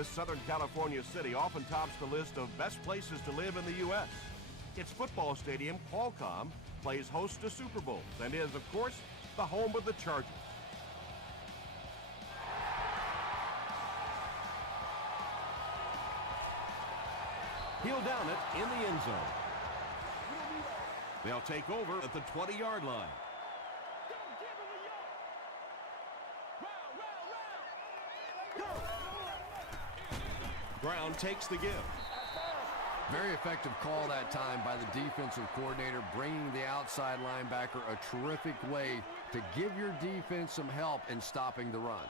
This Southern California city often tops the list of best places to live in the U.S. Its football stadium, Qualcomm, plays host to Super Bowls and is, of course, the home of the Chargers. He'll down it in the end zone. They'll take over at the 20-yard line. Brown takes the give. Very effective call that time by the defensive coordinator, bringing the outside linebacker a terrific way to give your defense some help in stopping the run.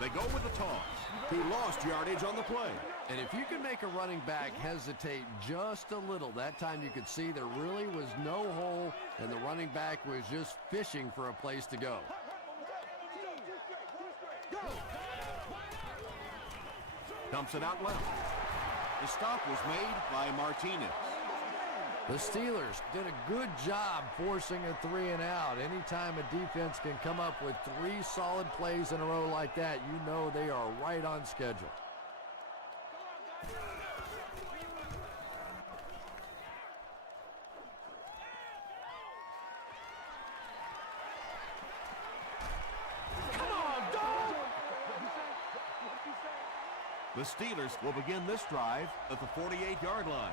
They go with the toss. He lost yardage on the play. And if you can make a running back hesitate just a little, that time you could see there really was no hole, and the running back was just fishing for a place to go. Dumps it out left. The stop was made by Martinez. The Steelers did a good job forcing a 3-and-out. Anytime a defense can come up with 3 solid plays in a row like that, you know they are right on schedule. The Steelers will begin this drive at the 48-yard line.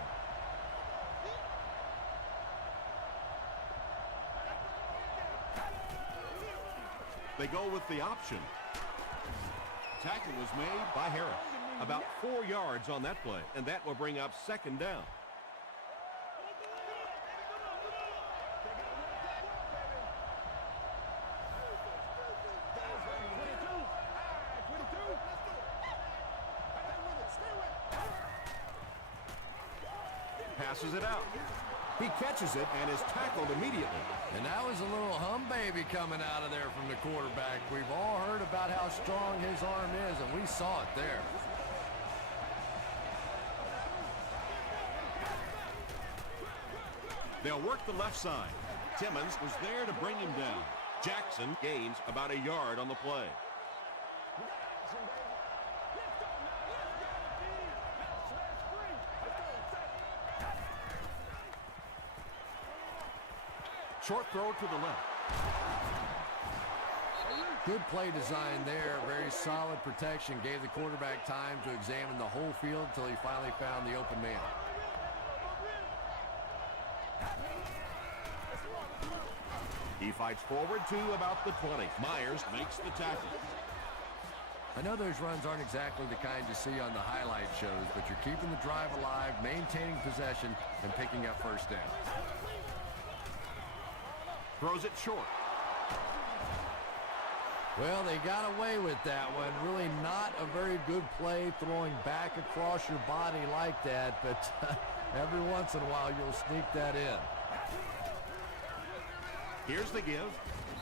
They go with the option. Tackle was made by Harris. About 4 yards on that play, and that will bring up second down. Passes it out. He catches it and is tackled immediately. And that was a little baby coming out of there from the quarterback. We've all heard about how strong his arm is, and we saw it there. They'll work the left side. Timmons was there to bring him down. Jackson gains about a yard on the play. Short throw to the left. Good play design there. Very solid protection. Gave the quarterback time to examine the whole field until he finally found the open man. He fights forward to about the 20. Myers makes the tackle. I know those runs aren't exactly the kind you see on the highlight shows, but you're keeping the drive alive, maintaining possession, and picking up first down. Throws it short. Well, they got away with that one. Really not a very good play throwing back across your body like that, but every once in a while you'll sneak that in. Here's the give,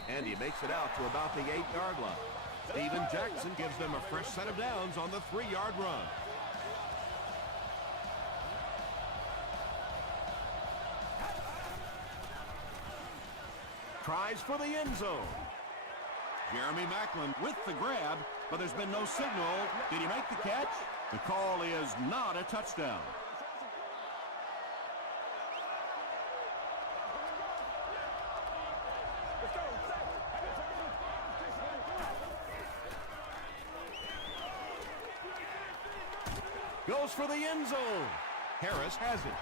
and he makes it out to about the 8-yard line. Steven Jackson gives them a fresh set of downs on the 3-yard run. Tries for the end zone. Jeremy Maclin with the grab, but there's been no signal. Did he make the catch? The call is not a touchdown. Goes for the end zone. Harris has it.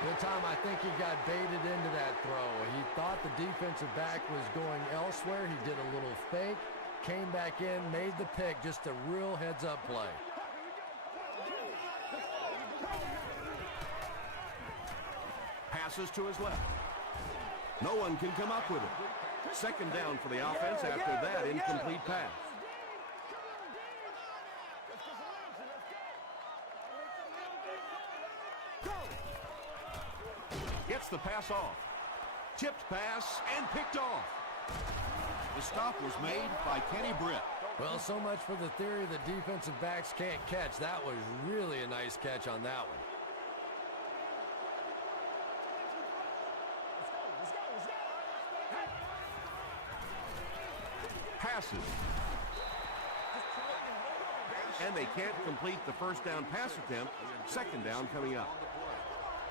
Good time, I think he got baited into that throw. He thought the defensive back was going elsewhere. He did a little fake, came back in, made the pick. Just a real heads-up play. Passes to his left. No one can come up with it. Second down for the offense after that incomplete pass. Gets the pass off. Tipped pass and picked off. The stop was made by Kenny Britt. Well, so much for the theory that defensive backs can't catch. That was really a nice catch on that one. Passes. And they can't complete the first down pass attempt. Second down coming up.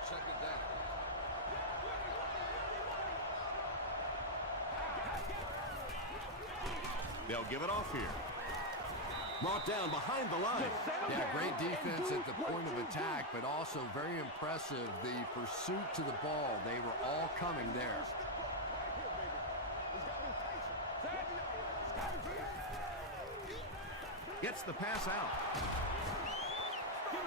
Second down. They'll give it off here. Brought down behind the line. Yeah, great defense at the point of attack, but also very impressive the pursuit to the ball. They were all coming there. Gets the pass out.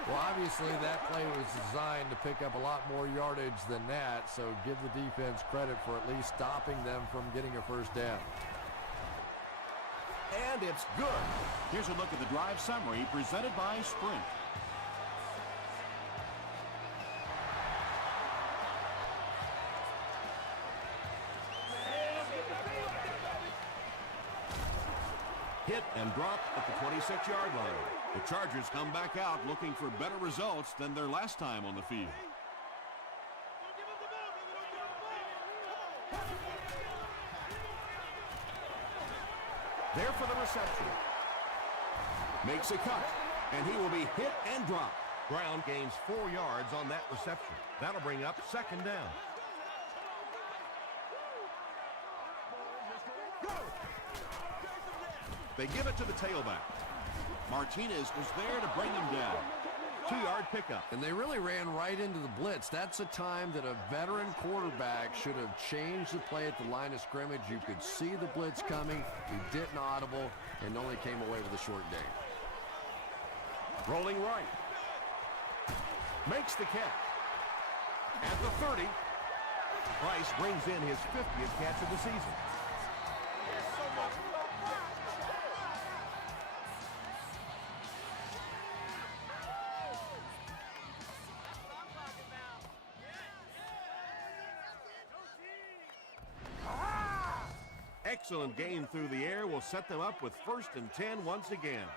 Well, obviously that play was designed to pick up a lot more yardage than that, so give the defense credit for at least stopping them from getting a first down. And it's good. Here's a look at the drive summary presented by Sprint. Hit and drop at the 26-yard line. The Chargers come back out looking for better results than their last time on the field. There for the reception. Makes a cut, and he will be hit and dropped. Brown gains 4 yards on that reception. That'll bring up second down. They give it to the tailback. Martinez was there to bring him down. 2-yard pickup. And they really ran right into the blitz. That's a time that a veteran quarterback should have changed the play at the line of scrimmage. You could see the blitz coming. He didn't audible and only came away with a short gain. Rolling right. Makes the catch. At the 30, Price brings in his 50th catch of the season. Excellent gain through the air will set them up with 1st and 10 once again.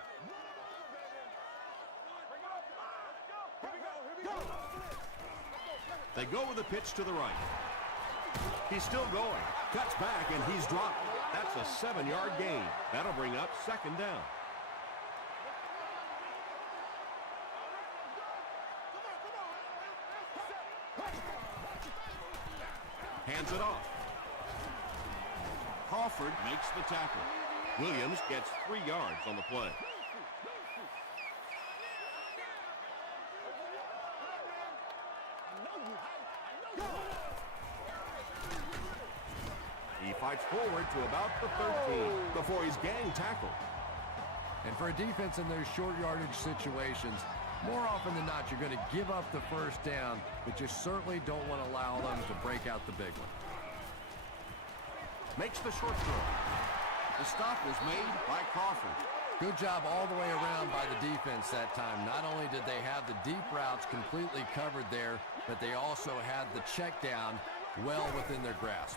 They go with a pitch to the right. He's still going. Cuts back and he's dropped. That's a 7-yard gain. That'll bring up second down. Hands it off. Crawford makes the tackle. Williams gets 3 yards on the play. He fights forward to about the 13 before he's gang tackled. And for a defense in those short yardage situations, more often than not, you're going to give up the first down, but you certainly don't want to allow them to break out the big one. Makes the short throw. The stop was made by Crawford. Good job all the way around by the defense that time. Not only did they have the deep routes completely covered there, but they also had the check down well within their grasp.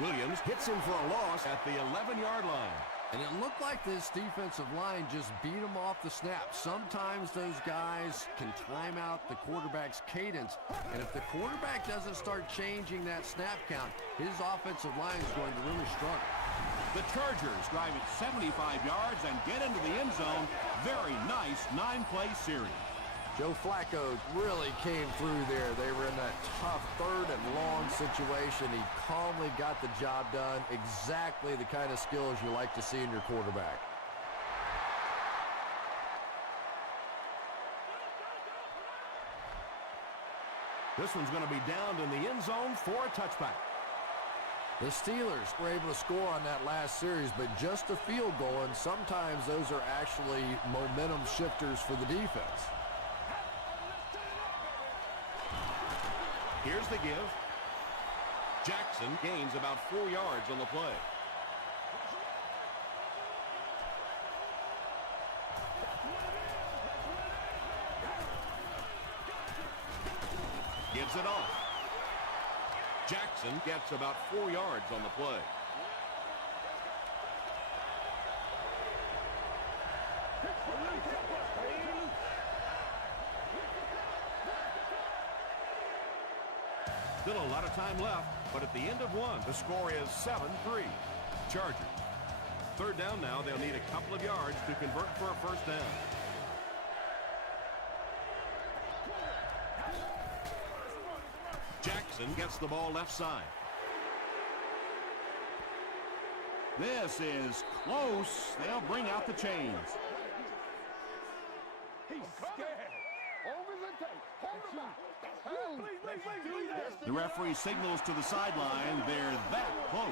Williams hits him for a loss at the 11-yard line. And it looked like this defensive line just beat them off the snap. Sometimes those guys can time out the quarterback's cadence. And if the quarterback doesn't start changing that snap count, his offensive line is going to really struggle. The Chargers drive it 75 yards and get into the end zone. Very nice 9-play series. Joe Flacco really came through there. They were in that tough 3rd and long situation. He calmly got the job done. Exactly the kind of skills you like to see in your quarterback. This one's going to be downed in the end zone for a touchback. The Steelers were able to score on that last series, but just a field goal, and sometimes those are actually momentum shifters for the defense. Here's the give. Jackson gains about 4 yards on the play. Gives it off. Jackson gets about 4 yards on the play. Still a lot of time left, but at the end of one, the score is 7-3. Chargers. Third down now. They'll need a couple of yards to convert for a first down. Jackson gets the ball left side. This is close. They'll bring out the chains. He's scared. Over the tape. Hold him out. The referee signals to the sideline. They're that close.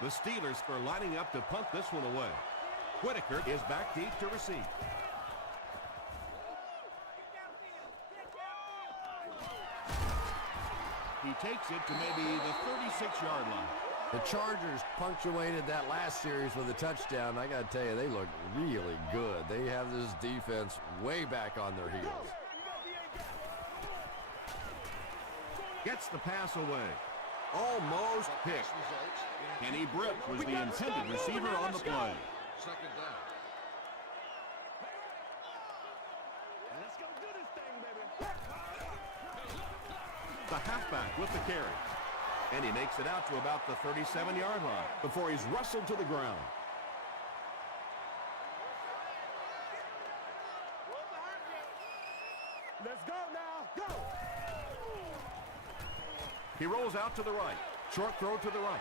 The Steelers are lining up to punt this one away. Whitaker is back deep to receive. He takes it to maybe the 36-yard line. The Chargers punctuated that last series with a touchdown. I got to tell you, they look really good. They have this defense way back on their heels. Gets the pass away. Almost picked. Kenny Britt was the intended receiver on the play. Second down. The halfback with the carry. And he makes it out to about the 37-yard line before he's wrestled to the ground. Let's go now. Go. He rolls out to the right. Short throw to the right.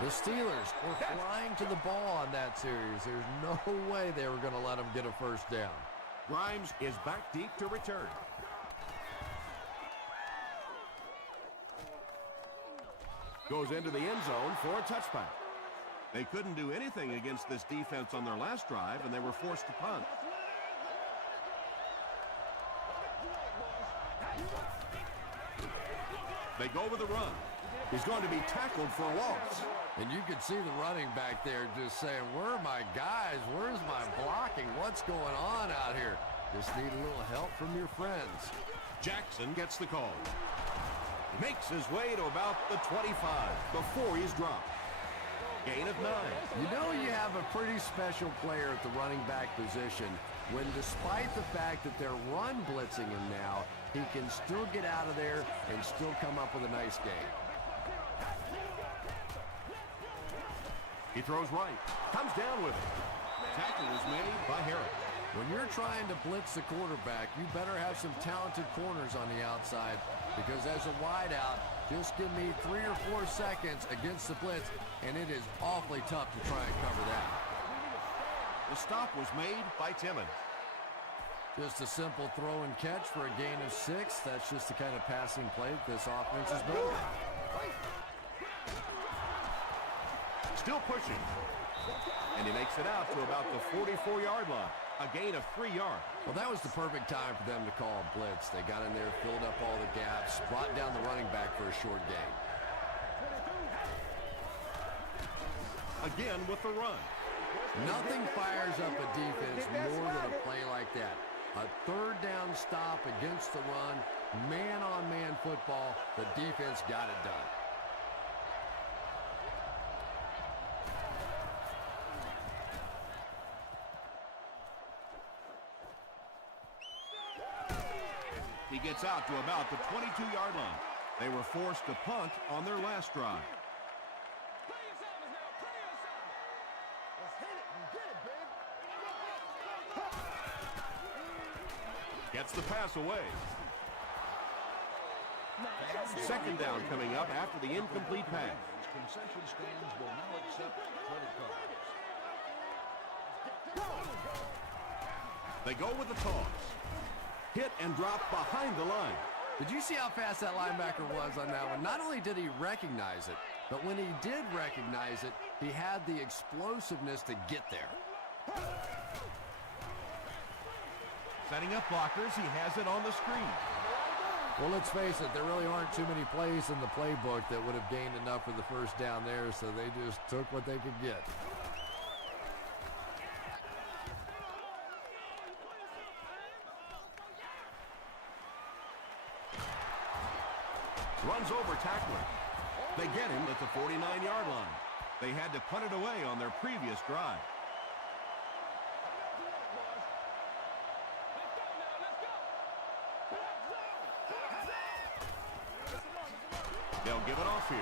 The Steelers were flying to the ball on that series. There's no way they were going to let them get a first down. Grimes is back deep to return. Goes into the end zone for a touchback. They couldn't do anything against this defense on their last drive, and they were forced to punt. They go with the run. He's going to be tackled for a loss. And you could see the running back there just saying, where are my guys? Where's my blocking? What's going on out here? Just need a little help from your friends. Jackson gets the call. He makes his way to about the 25 before he's dropped. Gain of 9. You know you have a pretty special player at the running back position when, despite the fact that they're run blitzing him now, he can still get out of there and still come up with a nice game. He throws right. Comes down with it. Tackle was made by Harris. When you're trying to blitz the quarterback, you better have some talented corners on the outside, because as a wideout, just give me 3 or 4 seconds against the blitz, and it is awfully tough to try and cover that. The stop was made by Timmons. Just a simple throw and catch for a gain of 6. That's just the kind of passing play this offense is building. Still pushing. And he makes it out to about the 44-yard line. A gain of 3 yards. Well, that was the perfect time for them to call a blitz. They got in there, filled up all the gaps, brought down the running back for a short gain. Again with the run. Nothing fires up a defense more than a play like that. A third down stop against the run, man-on-man football. The defense got it done. He gets out to about the 22-yard line. They were forced to punt on their last drive. Gets the pass away. Second down coming up after the incomplete pass. Concession stands will now accept credit cards. They go with the toss. Hit and drop behind the line. Did you see how fast that linebacker was on that one? Not only did he recognize it, but when he did recognize it, he had the explosiveness to get there. Setting up blockers, he has it on the screen. Well, let's face it, there really aren't too many plays in the playbook that would have gained enough for the first down there, so they just took what they could get. Runs over tackler. They get him at the 49-yard line. They had to punt it away on their previous drive. They'll give it off here.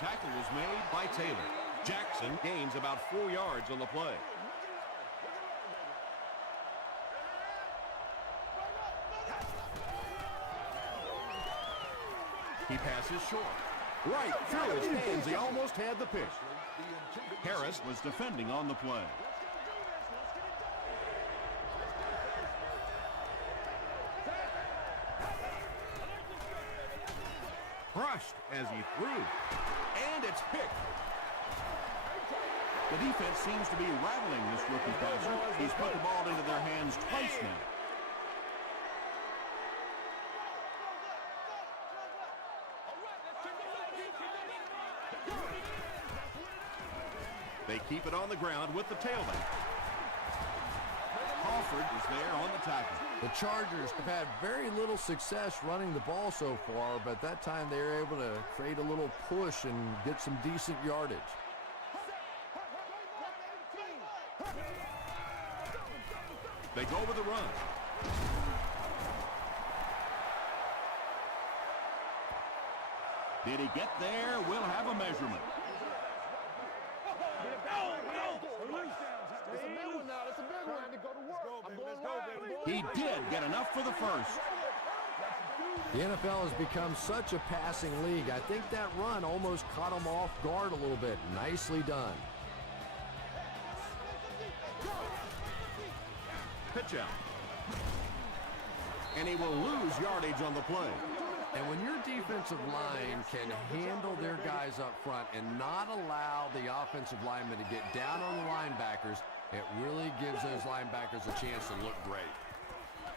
tackle was made by Taylor. Jackson gains about 4 yards on the play. He passes short. Right through his hands. He almost had the pick. Harris was defending on the play. Crushed as he threw. And it's picked. The defense seems to be rattling this rookie passer. He's put the ball into their hands twice now. They keep it on the ground with the tailback. Crawford is there on the tackle. The Chargers have had very little success running the ball so far, but that time they were able to create a little push and get some decent yardage. They go with the run. Did he get there? We'll have a measurement. He did get enough for the first. The NFL has become such a passing league. I think that run almost caught him off guard a little bit. Nicely done. Pitch out. And he will lose yardage on the play. And when your defensive line can handle their guys up front and not allow the offensive linemen to get down on the linebackers, it really gives those linebackers a chance to look great.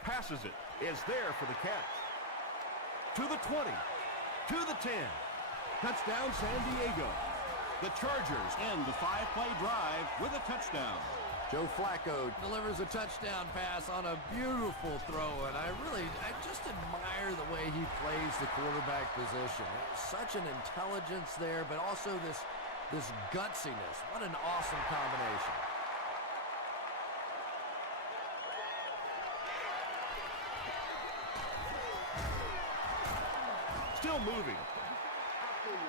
Passes it. Is there for the catch. To the 20. To the 10. Touchdown San Diego. The Chargers end the 5-play drive with a touchdown. Joe Flacco delivers a touchdown pass on a beautiful throw, and I just admire the way he plays the quarterback position. Such an intelligence there, but also this gutsiness. What an awesome combination. Still moving.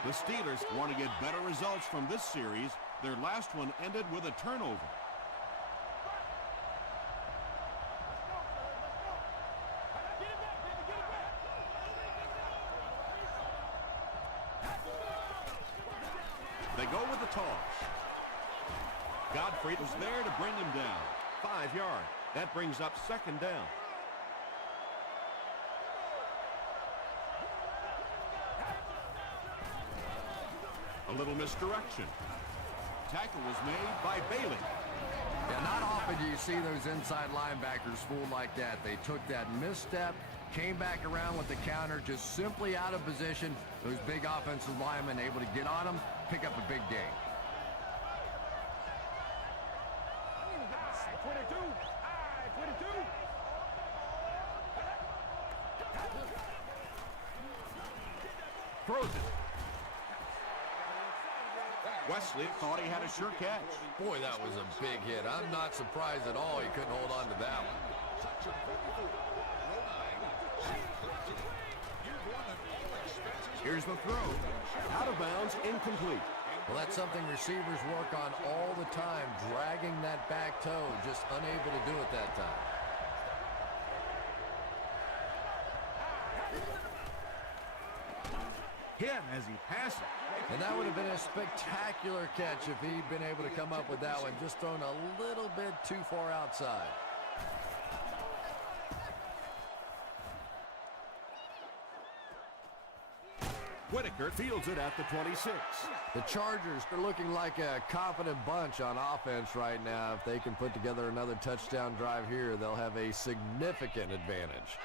The Steelers want to get better results from this series. Their last one ended with a turnover. They go with the toss. Godfrey was there to bring him down. 5 yards. That brings up second down. A little misdirection. Tackle was made by Bailey. Yeah, not often do you see those inside linebackers fooled like that. They took that misstep, came back around with the counter, just simply out of position. Those big offensive linemen able to get on them, pick up a big gain. 22. Throws it. Wesley thought he had a sure catch. Boy, that was a big hit. I'm not surprised at all he couldn't hold on to that one. Here's the throw. Out of bounds, incomplete. Well, that's something receivers work on all the time, dragging that back toe, just unable to do it that time. Hit as he passes. And that would have been a spectacular catch if he'd been able to come up with that one, just thrown a little bit too far outside. Whitaker fields it at the 26. The Chargers are looking like a confident bunch on offense right now. If they can put together another touchdown drive here, they'll have a significant advantage.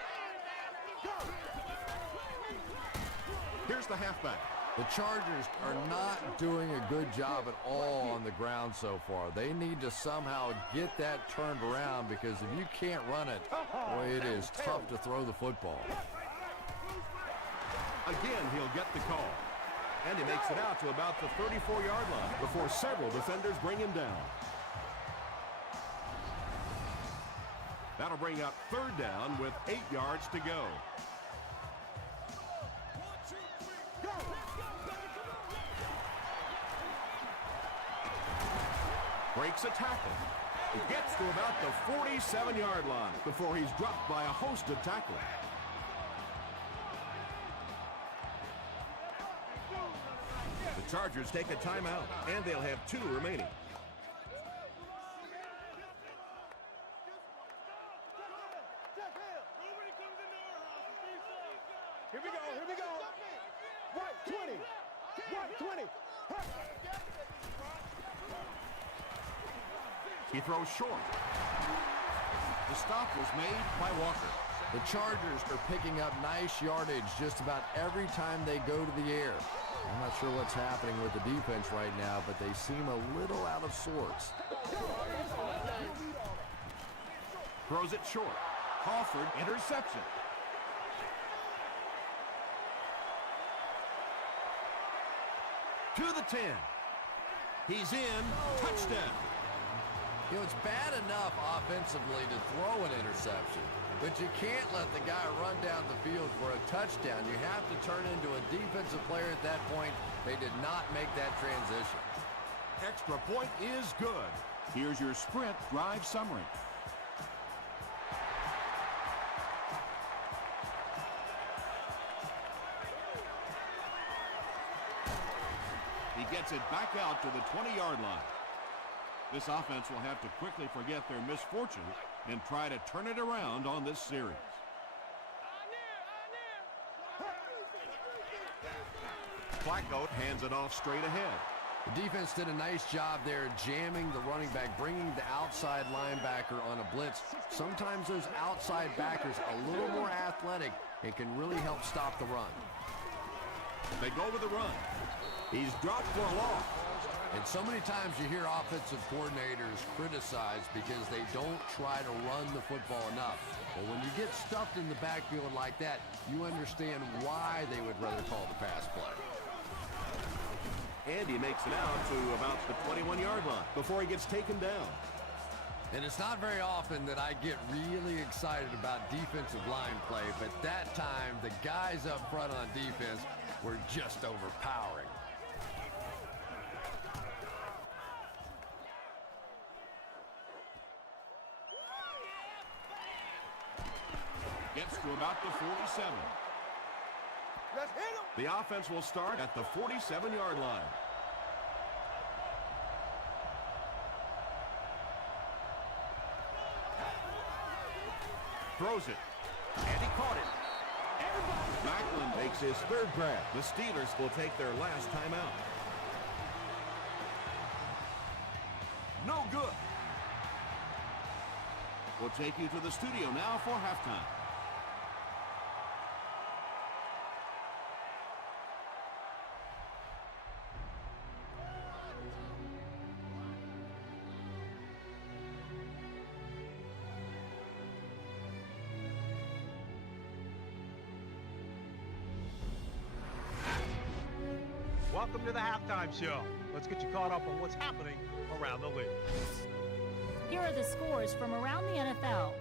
Here's the halfback. The Chargers are not doing a good job at all on the ground so far. They need to somehow get that turned around, because if you can't run it, boy, it is tough to throw the football. Again, he'll get the call. And he makes it out to about the 34-yard line before several defenders bring him down. That'll bring up third down with 8 yards to go. breaks a tackle. He gets to about the 47-yard line before he's dropped by a host of tacklers. The Chargers take a timeout, and they'll have 2 remaining. Here we go, here we go. Right 20. Right 20. He throws short. The stop was made by Walker. The Chargers are picking up nice yardage just about every time they go to the air. I'm not sure what's happening with the defense right now, but they seem a little out of sorts. Throws it short. Crawford, interception. To the 10. He's in. Touchdown. You know, it's bad enough offensively to throw an interception, but you can't let the guy run down the field for a touchdown. You have to turn into a defensive player at that point. They did not make that transition. Extra point is good. Here's your sprint drive summary. He gets it back out to the 20-yard line. This offense will have to quickly forget their misfortune and try to turn it around on this series. Flacco hands it off straight ahead. The defense did a nice job there jamming the running back, bringing the outside linebacker on a blitz. Sometimes those outside backers a little more athletic and can really help stop the run. They go with the run. He's dropped for a loss. And so many times you hear offensive coordinators criticized because they don't try to run the football enough. But when you get stuffed in the backfield like that, you understand why they would rather call the pass play. And he makes it out to about the 21-yard line before he gets taken down. And it's not very often that I get really excited about defensive line play, but that time the guys up front on defense were just overpowering. Gets to about the 47. Let's hit him. The offense will start at the 47-yard line. Throws it. And he caught it. Macklin makes his 3rd grab. The Steelers will take their last timeout. No good. We'll take you to the studio now for halftime. Welcome to the halftime show. Let's get you caught up on what's happening around the league. Here are the scores from around the NFL.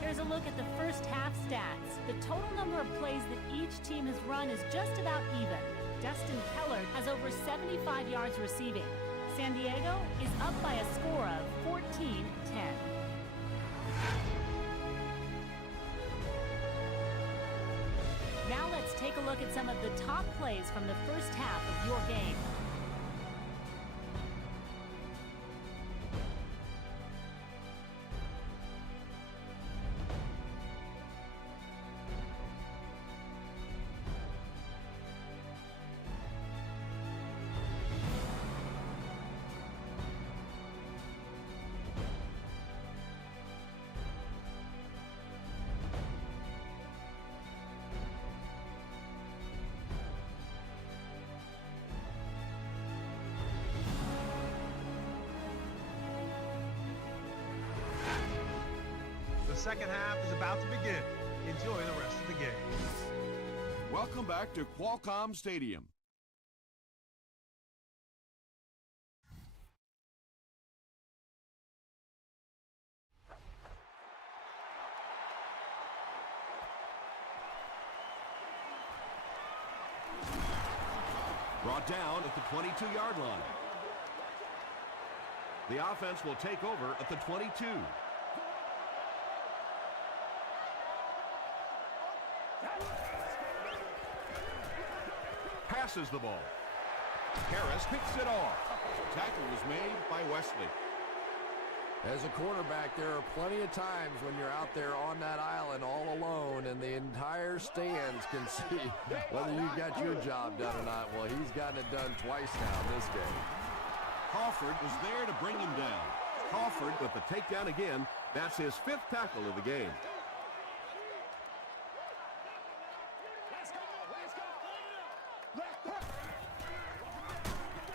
Here's a look at the first half stats. The total number of plays that each team has run is just about even. Dustin Keller has over 75 yards receiving. San Diego is up by a score of 14-10. Now let's take a look at some of the top plays from the first half of your game. The second half is about to begin. Enjoy the rest of the game. Welcome back to Qualcomm Stadium. Brought down at the 22-yard line. The offense will take over at the 22. Passes the ball. Harris picks it off. Tackle was made by Wesley. As a quarterback, there are plenty of times when you're out there on that island all alone and the entire stands can see whether you got your job done or not. Well, he's gotten it done twice now in this game. Crawford was there to bring him down. Crawford with the takedown again. That's his 5th tackle of the game.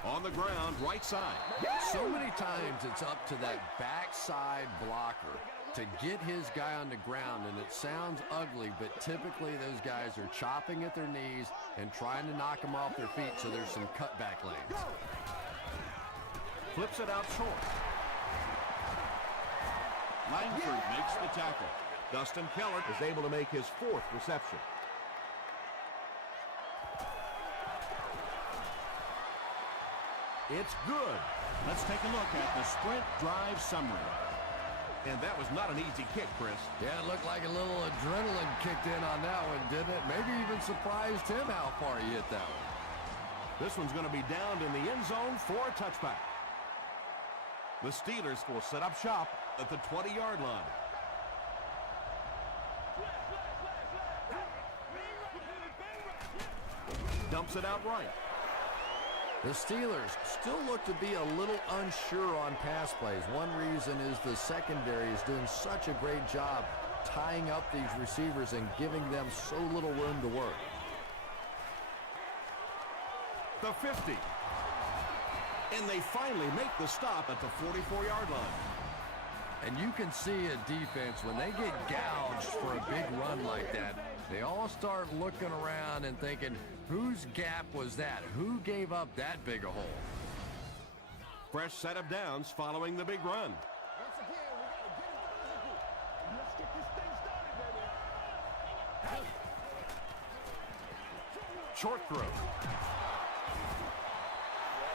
On the ground, right side. So many times it's up to that backside blocker to get his guy on the ground, and it sounds ugly, but typically those guys are chopping at their knees and trying to knock them off their feet, so there's some cutback lanes. Flips it out short. Langford makes the tackle. Dustin Keller is able to make his 4th reception. It's good. Let's take a look at the sprint drive summary. And that was not an easy kick, Chris. Yeah, it looked like a little adrenaline kicked in on that one, didn't it? Maybe even surprised him how far he hit that one. This one's going to be downed in the end zone for a touchback. The Steelers will set up shop at the 20-yard line. Dumps it out right. The Steelers still look to be a little unsure on pass plays. One reason is the secondary is doing such a great job tying up these receivers and giving them so little room to work. The 50. And they finally make the stop at the 44-yard line. And you can see a defense, when they get gouged for a big run like that, they all start looking around and thinking, whose gap was that? Who gave up that big a hole? Fresh set of downs following the big run. Once again, we got to get it physical. Let's get this thing started, baby. Short throw.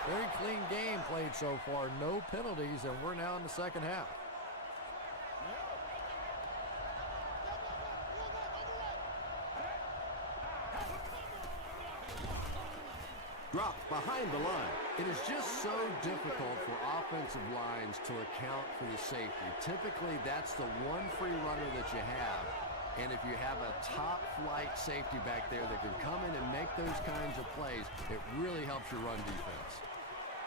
Very clean game played so far. No penalties, and we're now in the second half. Dropped behind the line. It is just so difficult for offensive lines to account for the safety. Typically, that's the one free runner that you have. And if you have a top-flight safety back there that can come in and make those kinds of plays, it really helps your run defense.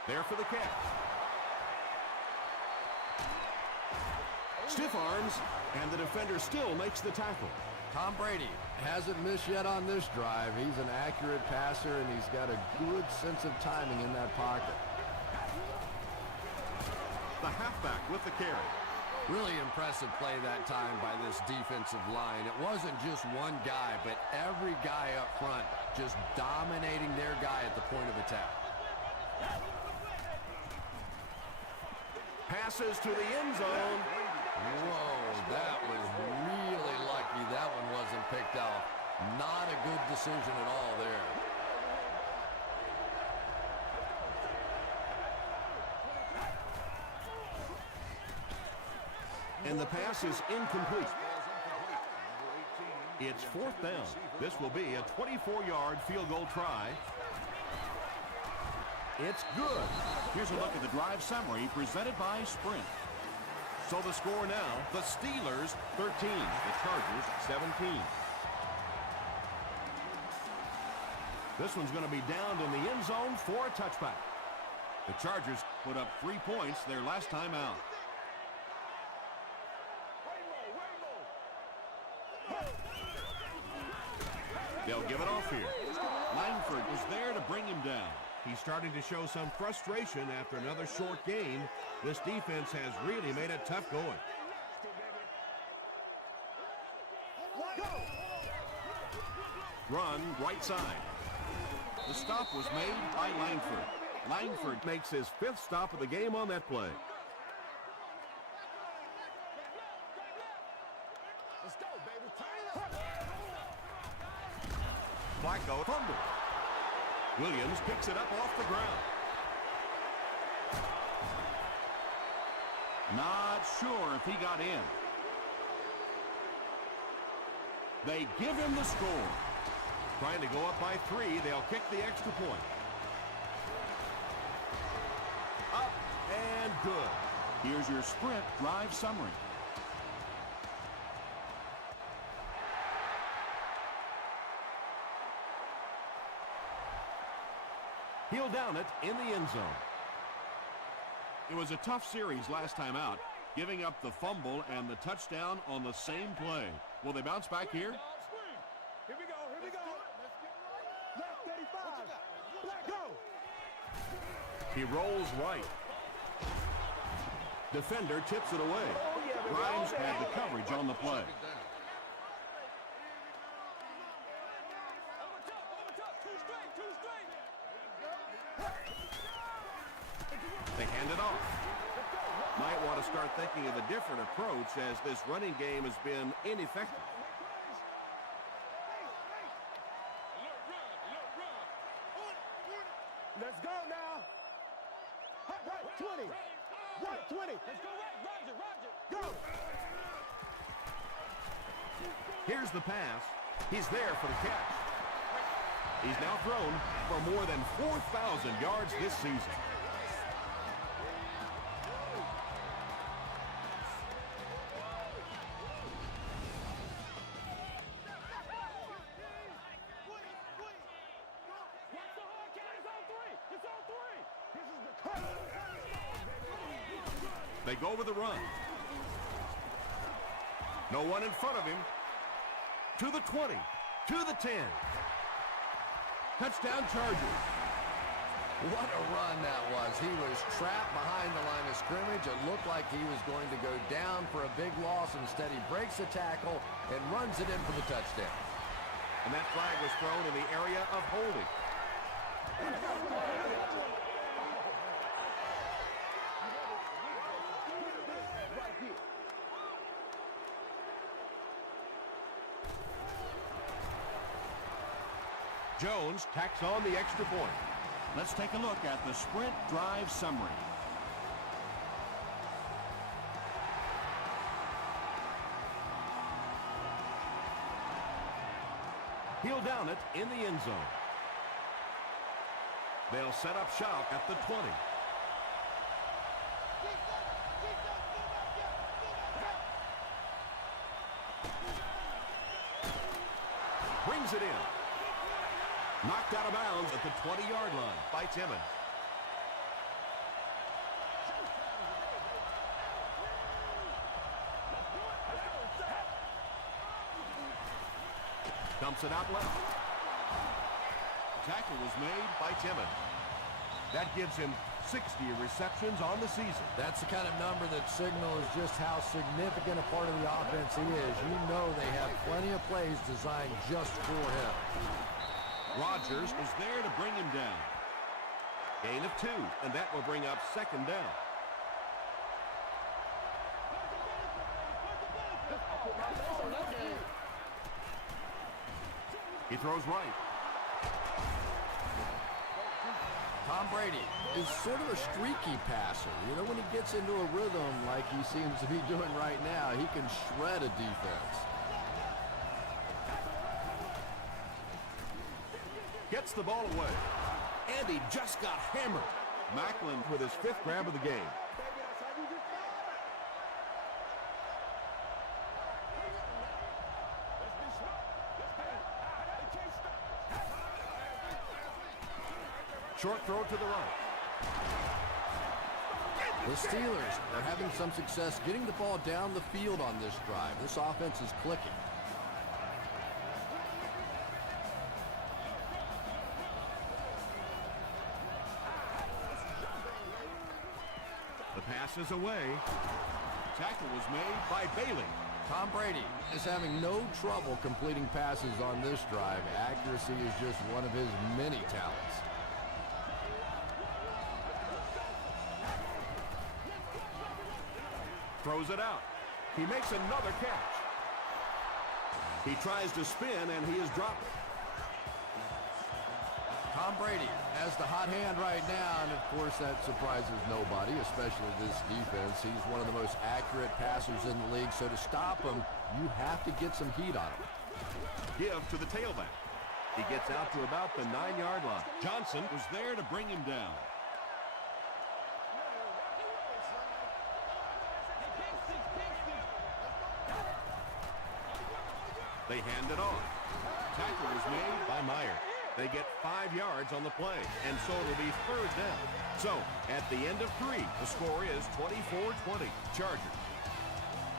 There for the catch. Stiff arms, and the defender still makes the tackle. Tom Brady hasn't missed yet on this drive. He's an accurate passer, and he's got a good sense of timing in that pocket. The halfback with the carry. Really impressive play that time by this defensive line. It wasn't just one guy, but every guy up front just dominating their guy at the point of attack. Passes to the end zone. Whoa, that was really lucky that one wasn't picked off. Not a good decision at all there. And the pass is incomplete. It's 4th down. This will be a 24-yard field goal try. It's good. Here's a look at the drive summary presented by Sprint. So the score now, the Steelers 13, the Chargers 17. This one's going to be downed in the end zone for a touchback. The Chargers put up 3 points their last time out. They'll give it off here. Langford was there to bring him down. He's starting to show some frustration after another short gain. This defense has really made it tough going. Run right side. The stop was made by Langford. Langford makes his 5th stop of the game on that play. Let's go, baby. Turn it up. Flacco fumbled. Williams picks it up off the ground. Not sure if he got in. They give him the score. Trying to go up by 3, they'll kick the extra point. Up and good. Here's your sprint drive summary. He'll down it in the end zone. It was a tough series last time out, giving up the fumble and the touchdown on the same play. Will they bounce back here? Here we go. Left 35. Black, go. He rolls right. Defender tips it away. Grimes had the coverage on the play. They hand it off. Might want to start thinking of a different approach as this running game has been ineffective. Let's go now. Right 20. Right 20. Let's go right. Roger. Go. Here's the pass. He's there for the catch. He's now thrown for more than 4,000 yards this season. They go with the run. No one in front of him. To the 20. To the 10. Touchdown Chargers. What a run that was. He was trapped behind the line of scrimmage. It looked like he was going to go down for a big loss. Instead, he breaks the tackle and runs it in for the touchdown. And that flag was thrown in the area of holding. Jones tacks on the extra point. Let's take a look at the sprint drive summary. He'll down it in the end zone. They'll set up shop at the 20. Brings it in. Knocked out of bounds at the 20-yard line by Timmons. Dumps it out left. Tackle was made by Timmons. That gives him 60 receptions on the season. That's the kind of number that signals just how significant a part of the offense he is. You know they have plenty of plays designed just for him. Rodgers is there to bring him down. Gain of 2, and that will bring up second down. He throws right. Tom Brady is sort of a streaky passer. You know, when he gets into a rhythm like he seems to be doing right now, he can shred a defense. Gets the ball away. And he just got hammered. Macklin with his 5th grab of the game. Short throw to the right. The Steelers are having some success getting the ball down the field on this drive. This offense is clicking. The pass is away. Tackle was made by Bailey. Tom Brady is having no trouble completing passes on this drive. Accuracy is just one of his many talents. Throws it out. He makes another catch. He tries to spin, and he is dropped. Tom Tom Brady has the hot hand right now, and of course that surprises nobody, especially this defense. He's one of the most accurate passers in the league, so to stop him, you have to get some heat on him. Give to the tailback. He gets out to about the 9-yard line. Johnson was there to bring him down. They hand it off. Tackle was made by Meyer. They get 5 yards on the play, and so it'll be 3rd down. So, at the end of 3, the score is 24-20, Chargers.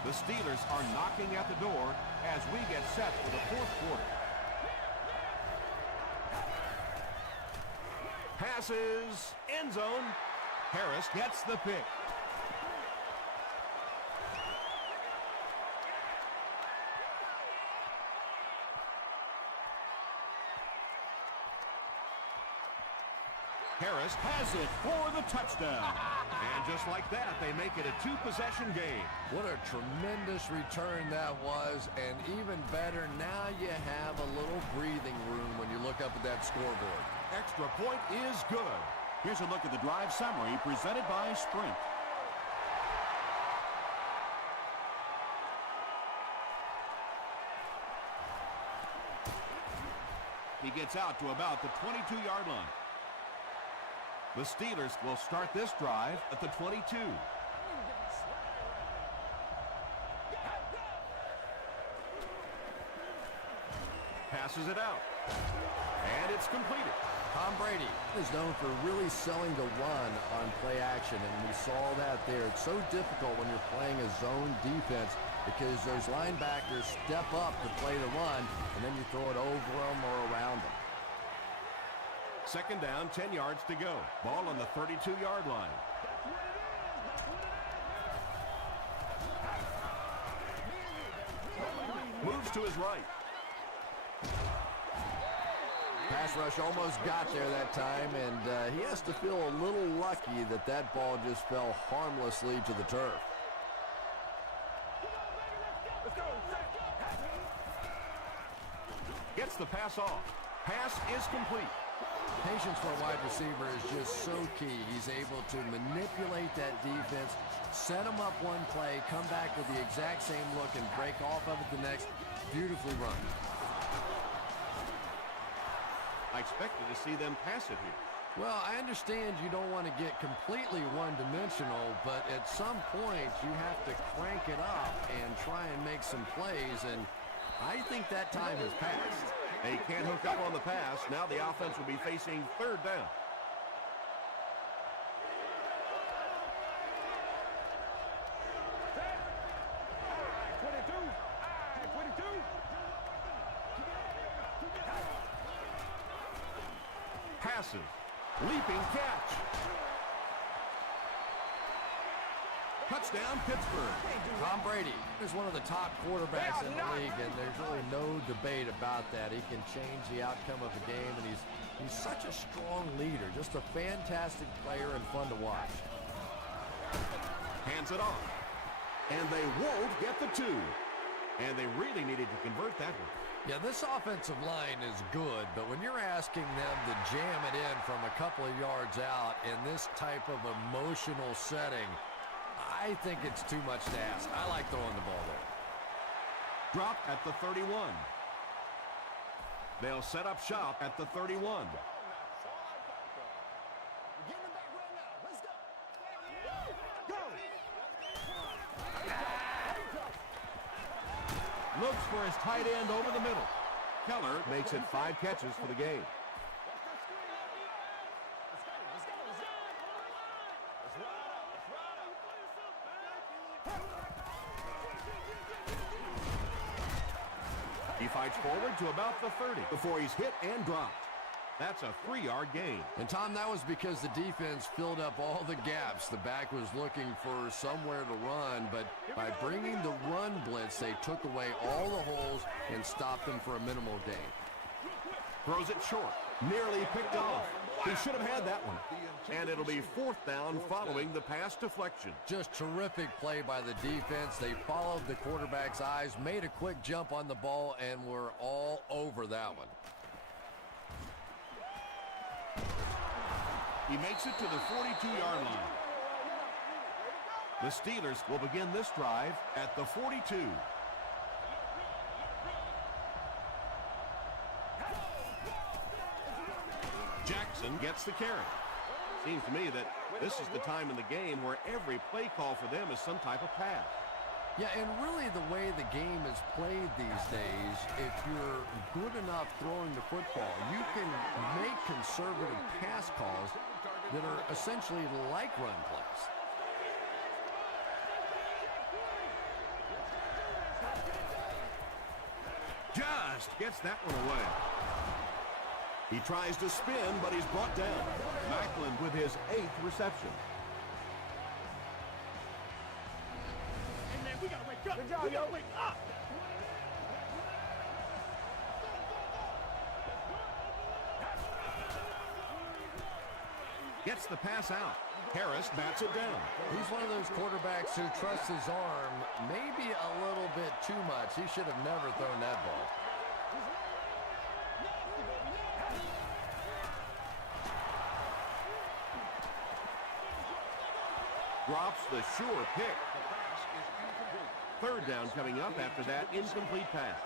The Steelers are knocking at the door as we get set for the 4th quarter. Passes, end zone. Harris gets the pick. Harris has it for the touchdown. And just like that, they make it a 2-possession game. What a tremendous return that was, and even better, now you have a little breathing room when you look up at that scoreboard. Extra point is good. Here's a look at the drive summary presented by Sprint. He gets out to about the 22-yard line. The Steelers will start this drive at the 22. Passes it out. And it's completed. Tom Brady is known for really selling the run on play action, and we saw that there. It's so difficult when you're playing a zone defense because those linebackers step up to play the run, and then you throw it over them or around them. 2nd down, 10 yards to go. Ball on the 32-yard line. Moves to his right. Pass rush almost got there that time, and he has to feel a little lucky that that ball just fell harmlessly to the turf. Gets the pass off. Pass is complete. Patience for a wide receiver is just so key. He's able to manipulate that defense, set them up one play, come back with the exact same look, and break off of it the next. Beautifully run. I expected to see them pass it here. Well, I understand you don't want to get completely one-dimensional, but at some point you have to crank it up and try and make some plays, and I think that time has passed. They can't hook up on the pass. Now the offense will be facing 3rd down. Passes. Leaping catch. Touchdown, Pittsburgh. Tom Brady is one of the top quarterbacks in the league, and there's really no debate about that. He can change the outcome of the game, and he's such a strong leader, just a fantastic player and fun to watch. Hands it off. And they won't get the 2. And they really needed to convert that one. Yeah, this offensive line is good, but when you're asking them to jam it in from a couple of yards out in this type of emotional setting, I think it's too much to ask. I like throwing the ball there. Drop at the 31. They'll set up shop at the 31. Looks for his tight end over the middle. Keller makes it 5 catches for the game. He fights forward to about the 30 before he's hit and dropped. That's a 3-yard gain. And, Tom, that was because the defense filled up all the gaps. The back was looking for somewhere to run, but by bringing the run blitz, they took away all the holes and stopped them for a minimal gain. Throws it short. Nearly picked off. He should have had that one. And it'll be 4th down following the pass deflection. Just terrific play by the defense. They followed the quarterback's eyes, made a quick jump on the ball, and were all over that one. He makes it to the 42-yard line. The Steelers will begin this drive at the 42. Jackson gets the carry. Seems to me that this is the time in the game where every play call for them is some type of pass. Yeah, and really the way the game is played these days, if you're good enough throwing the football, you can make conservative pass calls that are essentially like run plays. Just gets that one away. He tries to spin, but he's brought down. Macklin with his 8th reception. Hey, man, we gotta wake up. Good job, we gotta wake up. Gets the pass out. Harris bats it down. He's one of those quarterbacks who trusts his arm maybe a little bit too much. He should have never thrown that ball. Drops the sure pick. Third down coming up after that incomplete pass.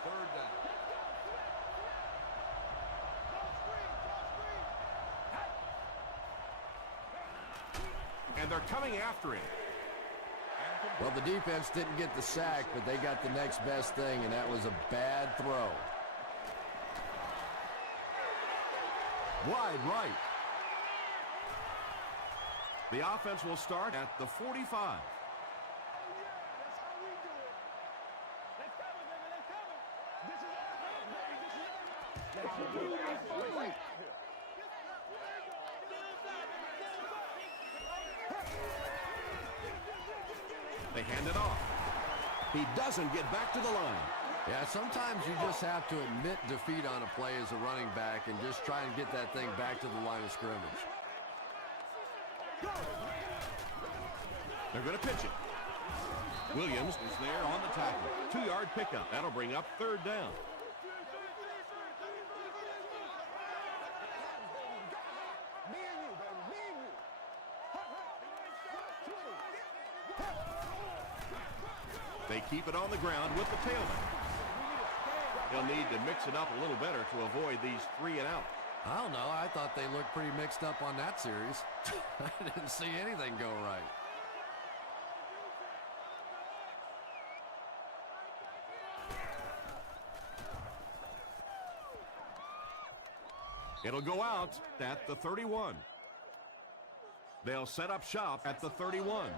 And they're coming after him. Well, the defense didn't get the sack, but they got the next best thing, and that was a bad throw. Wide right. The offense will start at the 45. They hand it off. He doesn't get back to the line. Yeah, sometimes you just have to admit defeat on a play as a running back and just try and get that thing back to the line of scrimmage. They're going to pitch it. Williams is there on the tackle. 2-yard pickup. That'll bring up third down. They keep it on the ground with the tailback. He'll need to mix it up a little better to avoid these 3 and out. I don't know. I thought they looked pretty mixed up on that series. I didn't see anything go right. It'll go out at the 31. They'll set up shop at the 31.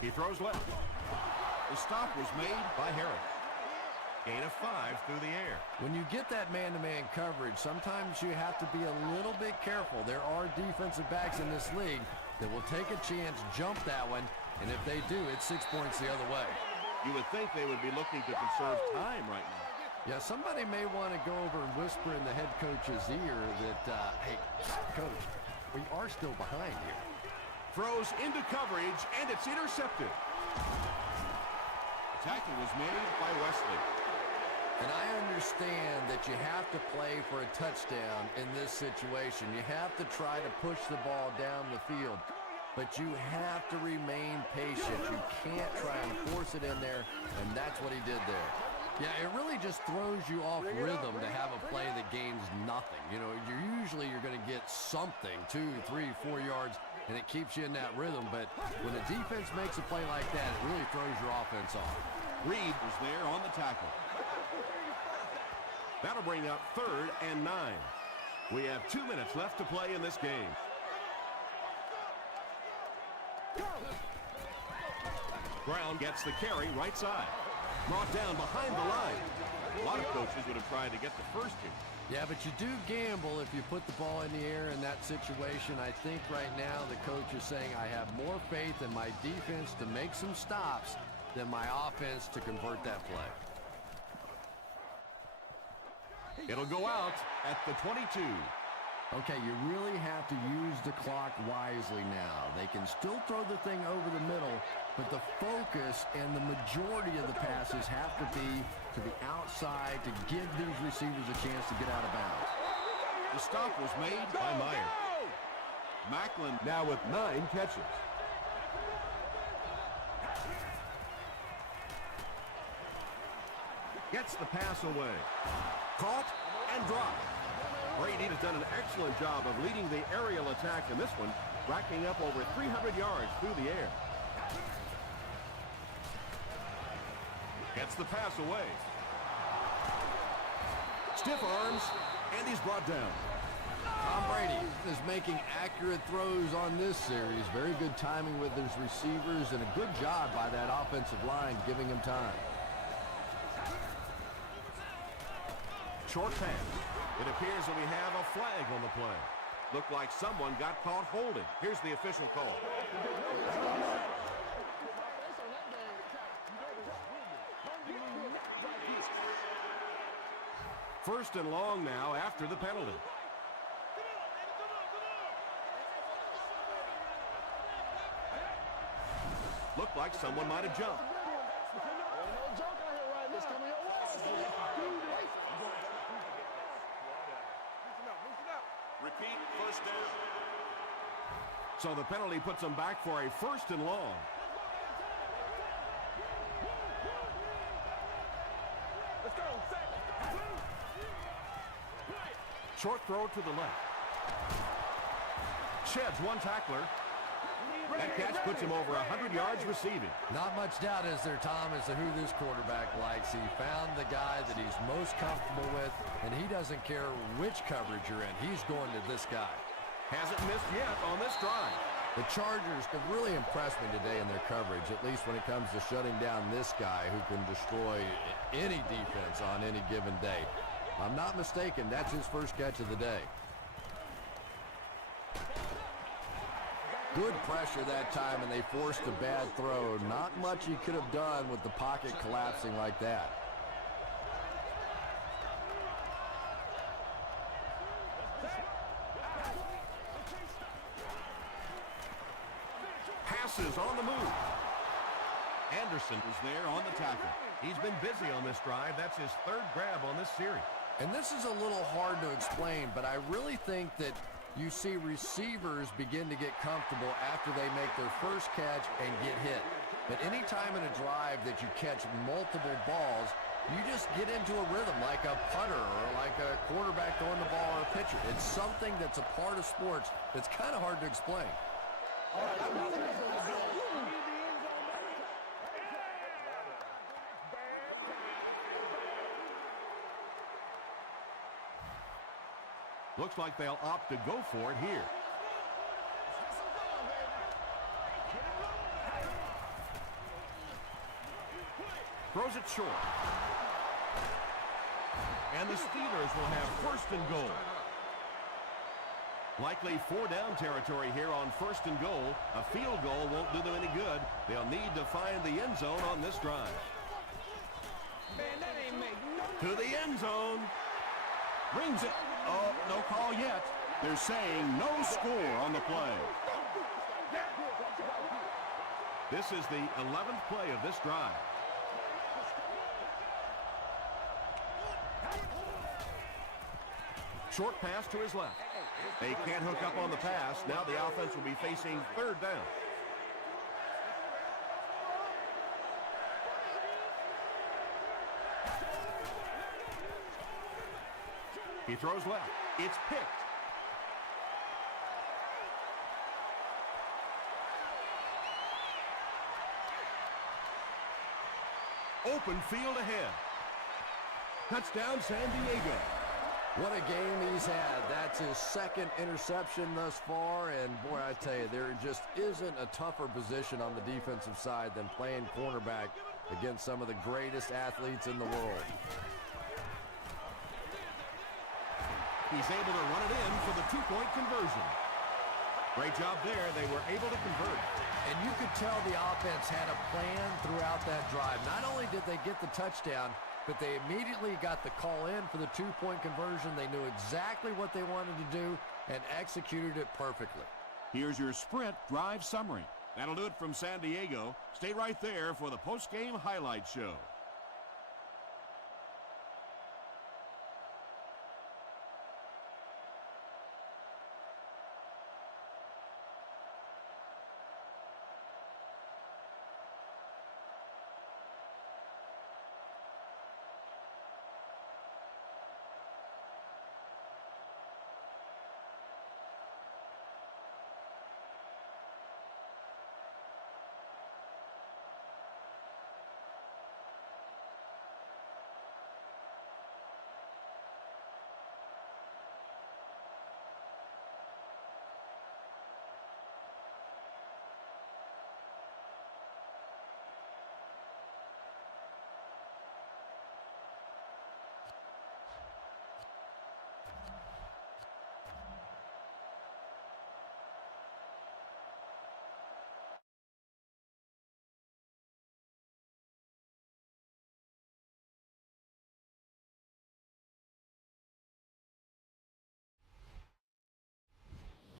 He throws left. The stop was made by Harris. Gain of 5 through the air. When you get that man-to-man coverage, sometimes you have to be a little bit careful. There are defensive backs in this league that will take a chance, jump that one, and if they do, it's 6 points the other way. You would think they would be looking to conserve time right now. Yeah, somebody may want to go over and whisper in the head coach's ear that, hey, coach, we are still behind here. Throws into coverage, and it's intercepted. The tackle was made by Wesley. And I understand that you have to play for a touchdown in this situation. You have to try to push the ball down the field. But you have to remain patient. You can't try and force it in there, and that's what he did there. Yeah, it really just throws you off rhythm to have a play that gains nothing. You know, you're going to get something, 2, 3, 4 yards, and it keeps you in that rhythm. But when the defense makes a play like that, it really throws your offense off. Reed was there on the tackle. That'll bring up 3rd and 9. We have 2 minutes left to play in this game. Brown gets the carry right side. Brought down behind the line. A lot of coaches would have tried to get the first here. Yeah, but you do gamble if you put the ball in the air in that situation. I think right now the coach is saying I have more faith in my defense to make some stops than my offense to convert that play. It'll go out at the 22. Okay, you really have to use the clock wisely now. They can still throw the thing over the middle, but the focus and the majority of the passes have to be to the outside to give these receivers a chance to get out of bounds. The stop was made by Meyer. Macklin Now with 9 catches. gets the pass away. Caught and dropped. Brady has done an excellent job of leading the aerial attack in this one, racking up over 300 yards through the air. Gets the pass away. Stiff arms, and he's brought down. Tom Brady is making accurate throws on this series. Very good timing with his receivers and a good job by that offensive line giving him time. Short pass. It appears that we have a flag on the play. Looked like someone got caught holding. Here's the official call. First and long now after the penalty. Looked like someone might have jumped. Repeat, first down. So the penalty puts them back for a first and long. Let's go. Short throw to the left. Sheds one tackler. That catch puts him over 100 yards receiving. Not much doubt, is there, Tom, as to who this quarterback likes. He found the guy that he's most comfortable with, and he doesn't care which coverage you're in. He's going to this guy. Hasn't missed yet on this drive. The Chargers have really impressed me today in their coverage, at least when it comes to shutting down this guy who can destroy any defense on any given day. If I'm not mistaken, that's his first catch of the day. Good pressure that time, and they forced a bad throw. Not much he could have done with the pocket collapsing like that. Passes on the move. Anderson was there on the tackle. He's been busy on this drive. That's his third grab on this series. And this is a little hard to explain, but I really think that you see receivers begin to get comfortable after they make their first catch and get hit. But any time in a drive that you catch multiple balls, you just get into a rhythm like a putter or like a quarterback throwing the ball or a pitcher. It's something that's a part of sports that's kind of hard to explain. Looks like they'll opt to go for it here. Throws it short. And the Steelers will have first and goal. Likely 4-down territory here on first and goal. A field goal won't do them any good. They'll need to find the end zone on this drive. Man, that ain't make no... To the end zone. Rings it. Oh, no call yet. They're saying no score on the play. This is the 11th play of this drive. Short pass to his left. They can't hook up on the pass. Now the offense will be facing third down. He throws left. It's picked. Open field ahead. Touchdown, San Diego. What a game he's had. That's his second interception thus far, and boy, I tell you, there just isn't a tougher position on the defensive side than playing cornerback against some of the greatest athletes in the world. He's able to run it in for the two-point conversion. Great job there. They were able to convert. And you could tell the offense had a plan throughout that drive. Not only did they get the touchdown, but they immediately got the call in for the two-point conversion. They knew exactly what they wanted to do and executed it perfectly. Here's your Sprint drive summary. That'll do it from San Diego. Stay right there for the post-game highlight show.